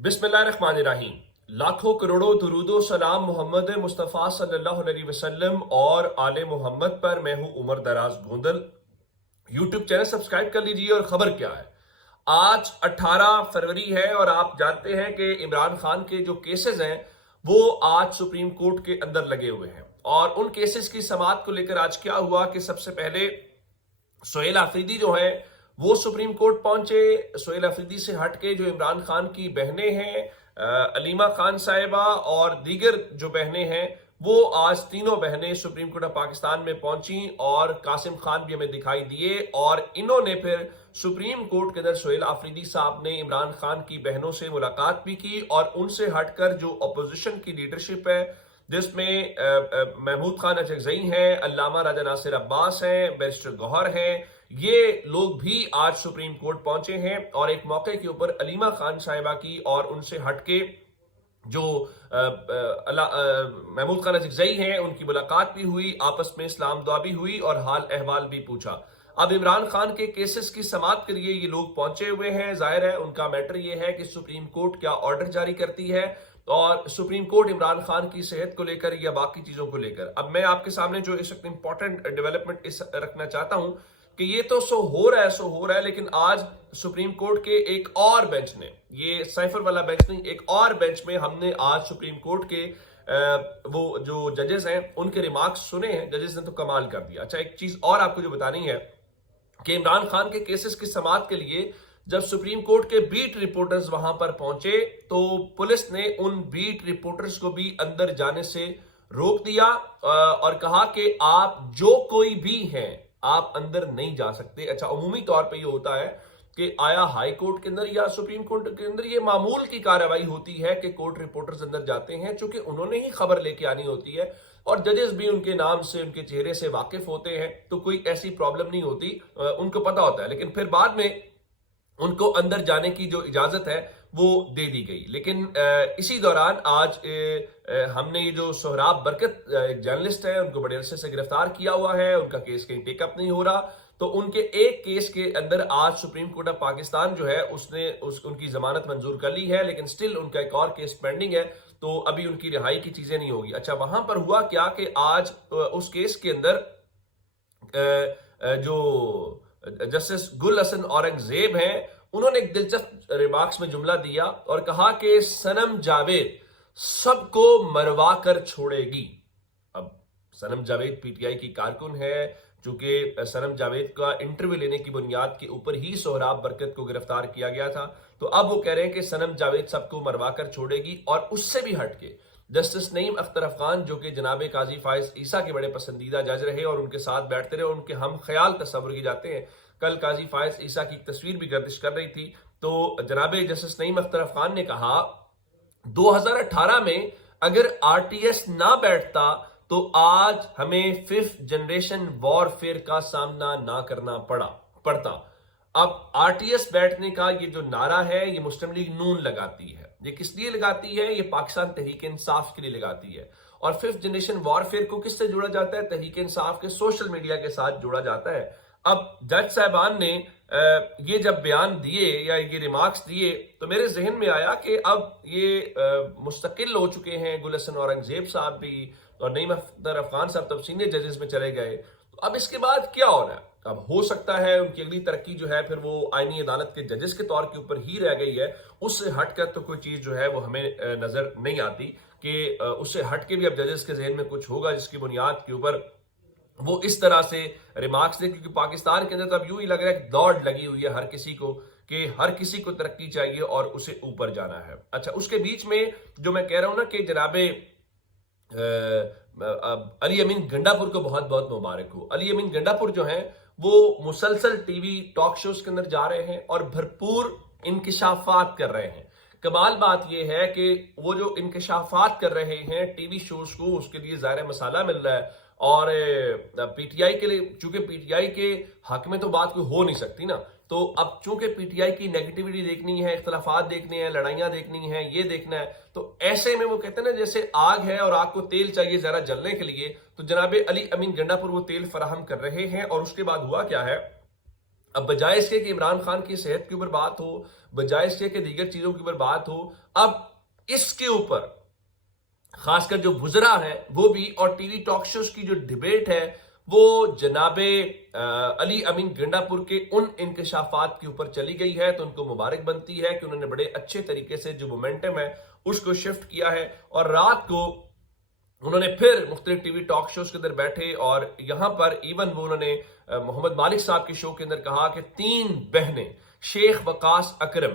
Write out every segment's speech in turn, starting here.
बिस्मिल्लाहिर्रहमानिर्रहीम। लाखों करोड़ों दुरूदो सलाम मोहम्मद मुस्तफ़ा सल्लल्लाहु अलैहि वसल्लम और आले मोहम्मद पर। मैं हूं उमर दराज गोंदल। यूट्यूब चैनल सब्सक्राइब कर लीजिए। और खबर क्या है, आज 18 फरवरी है और आप जानते हैं कि इमरान खान के जो केसेस हैं वो आज सुप्रीम कोर्ट के अंदर लगे हुए हैं। और उन केसेस की समाअत को लेकर आज क्या हुआ कि सबसे पहले सोहेल आफरीदी जो है वो सुप्रीम कोर्ट पहुंचे। सोहेल आफरीदी से हटके जो इमरान खान की बहनें हैं, अलीमा खान साहिबा और दीगर जो बहनें हैं, वो आज तीनों बहनें सुप्रीम कोर्ट ऑफ पाकिस्तान में पहुंची और कासिम खान भी हमें दिखाई दिए। और इन्होंने फिर सुप्रीम कोर्ट के अंदर सोहेल आफरीदी साहब ने इमरान खान की बहनों से मुलाकात भी की और उनसे हटकर जो अपोजिशन की लीडरशिप है, जिसमें महमूद खान अचकजई हैं, अल्लामा राजा नासिर अब्बास हैं, बैरिस्टर गौहर हैं, ये लोग भी आज सुप्रीम कोर्ट पहुंचे हैं। और एक मौके के ऊपर अलीमा खान साहिबा की और उनसे हटके जो महमूद खान अचकजई हैं उनकी मुलाकात भी हुई, आपस में इस्लाम दुआ भी हुई और हाल अहवाल भी पूछा। अब इमरान खान के केसेस की समाअत के लिए ये लोग पहुंचे हुए हैं। जाहिर है उनका मैटर ये है कि सुप्रीम कोर्ट क्या ऑर्डर जारी करती है और सुप्रीम कोर्ट इमरान खान की सेहत को लेकर या बाकी चीजों को लेकर। अब मैं आपके सामने जो इस वक्त इंपॉर्टेंट डेवलपमेंट इस रखना चाहता हूं कि ये तो सो हो रहा है, लेकिन आज सुप्रीम कोर्ट के एक और बेंच ने, ये साइफर वाला बेंच नहीं, एक और बेंच में हमने आज सुप्रीम कोर्ट के वो जो जजेस हैं उनके रिमार्क्स सुने हैं। जजेस ने तो कमाल कर दिया। अच्छा, एक चीज और आपको जो बतानी है कि इमरान खान के केसेस की समाअत के लिए जब सुप्रीम कोर्ट के बीट रिपोर्टर्स वहां पर पहुंचे तो पुलिस ने उन बीट रिपोर्टर्स को भी अंदर जाने से रोक दिया और कहा कि आप जो कोई भी हैं आप अंदर नहीं जा सकते। अच्छा, अमूमी तौर पे ये होता है कि आया हाई कोर्ट के अंदर या सुप्रीम कोर्ट के अंदर ये मामूल की कार्रवाई होती है कि कोर्ट रिपोर्टर्स अंदर जाते हैं, चूंकि उन्होंने ही खबर लेके आनी होती है और जजेस भी उनके नाम से, उनके चेहरे से वाकिफ होते हैं, तो कोई ऐसी प्रॉब्लम नहीं होती, उनको पता होता है। लेकिन फिर बाद में उनको अंदर जाने की जो इजाजत है वो दे दी गई। लेकिन इसी दौरान आज हमने ये जो सोहराब बरकत जर्नलिस्ट है उनको बड़े अरसे से गिरफ्तार किया हुआ है, उनका केस कहीं टेकअप नहीं हो रहा, तो उनके एक केस के अंदर आज सुप्रीम कोर्ट ऑफ पाकिस्तान जो है उसने उनकी जमानत मंजूर कर ली है, लेकिन स्टिल उनका एक और केस पेंडिंग है, तो अभी उनकी रिहाई की चीजें नहीं होगी। अच्छा, वहां पर हुआ क्या कि आज उस केस के अंदर जो जस्टिस गुल हसन औरंगजेब हैं उन्होंने एक दिलचस्प रिमार्क्स में जुमला दिया और कहा कि सनम जावेद सबको मरवा कर छोड़ेगी। अब सनम जावेद पीटीआई की कारकुन है, चूंकि सनम जावेद का इंटरव्यू लेने की बुनियाद के ऊपर ही सोहराब बरकत को गिरफ्तार किया गया था, तो अब वो कह रहे हैं कि सनम जावेद सबको मरवा कर छोड़ेगी। और उससे भी हटके जस्टिस नईम अख्तर अफगान जो कि जनाब काजी फाइज ईसा के बड़े पसंदीदा जज रहे और उनके साथ बैठते रहे, उनके हम ख्याल तस्वर किए जाते हैं। कल काजी फाइज ईसा की तस्वीर भी गर्दिश कर रही थी, तो जनाब जस्टिस नईम अख्तर अफगान ने कहा 2018 में अगर आरटीएस ना बैठता तो आज हमें 5th जनरेशन वॉरफेयर का सामना ना करना पड़ता। अब आरटीएस बैठने का ये जो नारा है ये मुस्लिम लीग नून लगाती है। ये किस लिए लगाती है? ये पाकिस्तान तहरीक इंसाफ के लिए लगाती है। और 5th जनरेशन वॉरफेयर को किससे जोड़ा जाता है? तहरीक इंसाफ के सोशल मीडिया के साथ जोड़ा जाता है। अब जज साहबान ने ये जब बयान दिए या ये रिमार्क्स दिए तो मेरे जहन में आया कि अब ये मुस्तकिल हो चुके हैं। गुल हसन औरंगजेब साहब भी और नईम अख्तर अफगान साहब तब सीनियर जजेस में चले गए, तो अब इसके बाद क्या हो रहा है? अब हो सकता है उनकी अगली तरक्की जो है फिर वो आईनी अदालत के जजेस के तौर के ऊपर ही रह गई है, उससे हटकर तो कोई चीज जो है वो हमें नजर नहीं आती कि उससे हटके भी अब जजेस के जहन में कुछ होगा जिसकी बुनियाद के ऊपर वो इस तरह से रिमार्क्स दे। क्योंकि पाकिस्तान के अंदर तो अब यूं ही लग रहा है कि दौड़ लगी हुई है हर किसी को कि हर किसी को तरक्की चाहिए और उसे ऊपर जाना है। अच्छा, उसके बीच में जो मैं कह रहा हूं ना कि जनाबे अली अमीन गंडापुर को बहुत बहुत मुबारक हो। अली अमीन गंडापुर जो हैं वो मुसलसल टीवी टॉक शोज के अंदर जा रहे हैं और भरपूर इंकिशाफात कर रहे हैं। कमाल बात यह है कि वो जो इंकिशाफात कर रहे हैं टीवी शोज को, उसके लिए ज़ाहिर मसाला मिल रहा है। और पीटीआई के लिए, चूंकि पीटीआई के हक में तो बात कोई हो नहीं सकती ना, तो अब चूंकि पीटीआई की नेगेटिविटी देखनी है, इख्तलाफात देखने हैं, लड़ाइयां देखनी है, ये देखना है, तो ऐसे में वो कहते हैं ना जैसे आग है और आग को तेल चाहिए जरा जलने के लिए, तो जनाब अली अमीन गंडापुर वो तेल फराहम कर रहे हैं। और उसके बाद हुआ क्या है اب بجائے اس کے کہ عمران خان کی صحت کے اوپر بات ہو، بجائے اس کے کہ دیگر چیزوں کے اوپر بات ہو، اب اس کے اوپر خاص کر جو وزراء ہیں وہ بھی، اور ٹی وی ٹاک شوز کی جو ڈیبیٹ ہے وہ جناب علی امین گنڈا پور کے ان انکشافات کے اوپر چلی گئی ہے، تو ان کو مبارک بنتی ہے کہ انہوں نے بڑے اچھے طریقے سے جو مومنٹم ہے اس کو شفٹ کیا ہے، اور رات کو انہوں نے پھر مختلف ٹی وی ٹاک شوز کے اندر بیٹھے، اور یہاں پر ایون وہ انہوں نے محمد مالک صاحب کے شو کے اندر کہا کہ 3 بہنیں شیخ وقاص اکرم،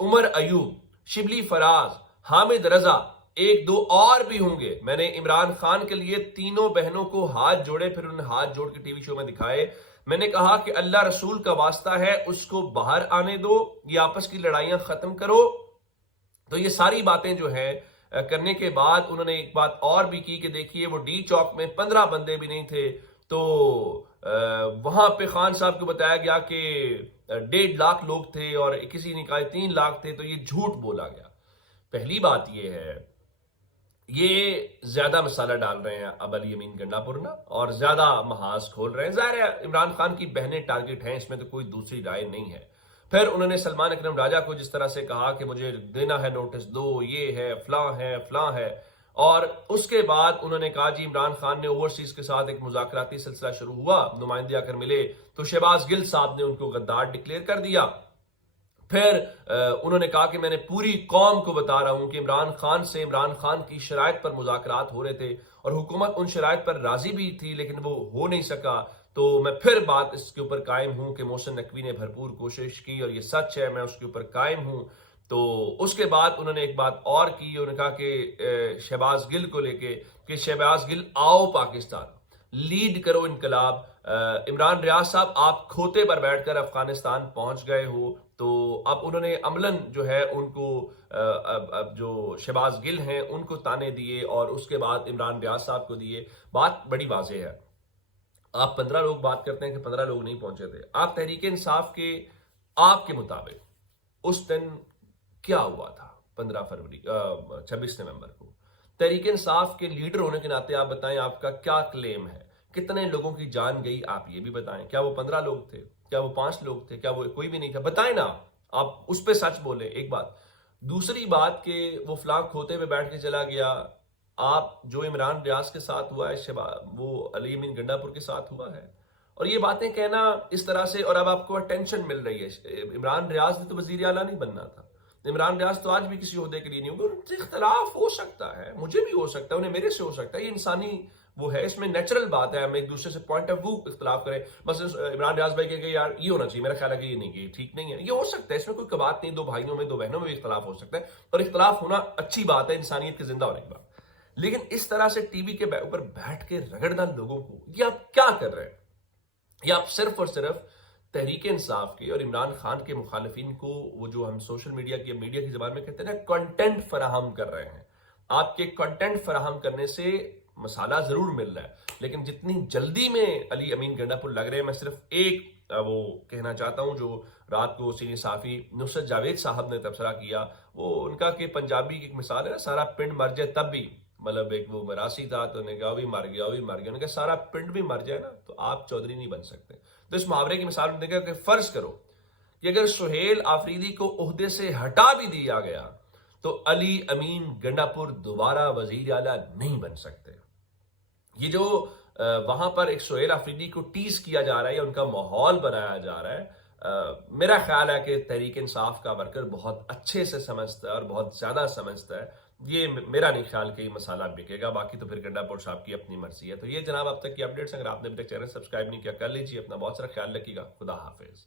عمر ایوب، شبلی فراز، حامد رضا، ایک دو اور بھی ہوں گے، میں نے عمران خان کے لیے تینوں بہنوں کو ہاتھ جوڑے، پھر انہیں ہاتھ جوڑ کے ٹی وی شو میں دکھائے، میں نے کہا کہ اللہ رسول کا واسطہ ہے اس کو باہر آنے دو، یہ آپس کی لڑائیاں ختم کرو۔ تو یہ ساری باتیں جو ہیں کرنے کے بعد انہوں نے ایک بات اور بھی کی کہ دیکھیے وہ ڈی چوک میں 15 بندے بھی نہیں تھے، تو وہاں پہ خان صاحب کو بتایا گیا کہ 1.5 لاکھ لوگ تھے، اور کسی نے کہا 3 لاکھ تھے، تو یہ جھوٹ بولا گیا۔ پہلی بات یہ ہے، یہ زیادہ مسالہ ڈال رہے ہیں اب علی امین گنڈا پور نا، اور زیادہ محاذ کھول رہے ہیں، ظاہر ہے عمران خان کی بہنیں ٹارگٹ ہیں، اس میں تو کوئی دوسری رائے نہیں ہے۔ پھر انہوں نے سلمان اکرم راجہ کو جس طرح سے کہا کہ مجھے دینا ہے نوٹس دو، یہ ہے فلاں ہے، اور اس کے بعد انہوں نے کہا جی عمران خان نے اوورسیز کے ساتھ ایک مذاکراتی سلسلہ شروع ہوا، نمائندے آ کر ملے تو شہباز گل صاحب نے ان کو غدار ڈکلیئر کر دیا۔ پھر انہوں نے کہا کہ میں نے پوری قوم کو بتا رہا ہوں کہ عمران خان سے عمران خان کی شرائط پر مذاکرات ہو رہے تھے، اور حکومت ان شرائط پر راضی بھی تھی لیکن وہ ہو نہیں سکا، تو میں پھر بات اس کے اوپر قائم ہوں کہ محسن نقوی نے بھرپور کوشش کی اور یہ سچ ہے، میں اس کے اوپر قائم ہوں۔ تو اس کے بعد انہوں نے ایک بات اور کی، انہوں نے کہا کہ شہباز گل کو لے کے کہ شہباز گل آؤ پاکستان، لیڈ کرو انقلاب۔ عمران ریاض صاحب آپ کھوتے پر بیٹھ کر افغانستان پہنچ گئے ہو، تو اب انہوں نے عملاً جو ہے ان کو اب جو شہباز گل ہیں ان کو تانے دیے، اور اس کے بعد عمران ریاض صاحب کو دیے۔ بات بڑی واضح ہے، آپ 15 لوگ بات کرتے ہیں کہ 15 لوگ نہیں پہنچے تھے، آپ تحریک انصاف کے آپ کے مطابق اس دن کیا ہوا تھا 15 فروری 26 نومبر کو؟ تحریک انصاف کے لیڈر ہونے کے ناطے آپ بتائیں آپ کا کیا کلیم ہے، کتنے لوگوں کی جان گئی آپ یہ بھی بتائیں، کیا وہ 15 لوگ تھے، کیا وہ 5 لوگ تھے، کیا وہ کوئی بھی نہیں تھا؟ بتائیں نا، آپ اس پہ سچ بولیں۔ ایک بات، دوسری بات کہ وہ فلاں کھوتے پہ بیٹھ کے چلا گیا، آپ جو عمران ریاض کے ساتھ ہوا ہے وہ علی امین گنڈا پور کے ساتھ ہوا ہے، اور یہ باتیں کہنا اس طرح سے، اور اب آپ کو اٹینشن مل رہی ہے۔ عمران ریاض نے تو وزیر اعلیٰ نہیں بننا تھا، عمران ریاض تو آج بھی کسی عہدے کے لیے نہیں ہوگا، ان سے اختلاف ہو سکتا ہے، مجھے بھی ہو سکتا ہے، انہیں میرے سے ہو سکتا ہے، یہ انسانی وہ ہے، اس میں نیچرل بات ہے، ہم ایک دوسرے سے پوائنٹ آف ویو اختلاف کریں، بس عمران ریاض بھائی کہ یار یہ ہونا چاہیے، میرا خیال ہے کہ یہ نہیں، کہ یہ ٹھیک نہیں ہے، یہ ہو سکتا ہے، اس میں کوئی بات نہیں، 2 بھائیوں میں 2 بہنوں میں بھی اختلاف ہو سکتا ہے، اور اختلاف ہونا اچھی بات ہے، انسانیت کے زندہ ہونے کی بات۔ لیکن اس طرح سے ٹی وی کے اوپر بیٹھ کے رگڑنا لوگوں کو، یہ آپ کیا کر رہے ہیں؟ یہ آپ صرف اور صرف تحریک انصاف کے اور عمران خان کے مخالفین کو، وہ جو ہم سوشل میڈیا کی زبان میں کہتے ہیں نا، کنٹینٹ فراہم کر رہے ہیں۔ آپ کے کنٹینٹ فراہم کرنے سے مسالہ ضرور مل رہا ہے، لیکن جتنی جلدی میں علی امین گنڈا پور لگ رہے ہیں، میں صرف ایک وہ کہنا چاہتا ہوں، جو رات کو سینئر صحافی نصرت جاوید صاحب نے تبصرہ کیا، وہ ان کا کہ پنجابی کی ایک مثال ہے نا، سارا پنڈ مر جائے تب بھی، مطلب ایک وہ مراسی تھا تو انہوں نے کہا بھی مر گیا، انہوں نے کہا سارا پنڈ بھی مر جائے نا تو آپ چودھری نہیں بن سکتے۔ تو اس محاورے کی مثال میں دیکھا کہ فرض کرو کہ اگر سہیل آفریدی کو عہدے سے ہٹا بھی دیا گیا تو علی امین گنڈا پور دوبارہ وزیر اعلیٰ نہیں بن سکتے۔ یہ جو وہاں پر ایک سہیل آفریدی کو ٹیز کیا جا رہا ہے یا ان کا ماحول بنایا جا رہا ہے، میرا خیال ہے کہ تحریک انصاف کا ورکر بہت اچھے سے سمجھتا ہے اور بہت زیادہ سمجھتا ہے، یہ میرا نہیں خیال کہ یہ مسئلہ بکے گا، باقی تو پھر گنڈا پور صاحب کی اپنی مرضی ہے۔ تو یہ جناب اب تک کی اپڈیٹس، اگر آپ نے ابھی تک چینل سبسکرائب نہیں کیا کر لیجیے، اپنا بہت سارا خیال رکھیے گا، خدا حافظ۔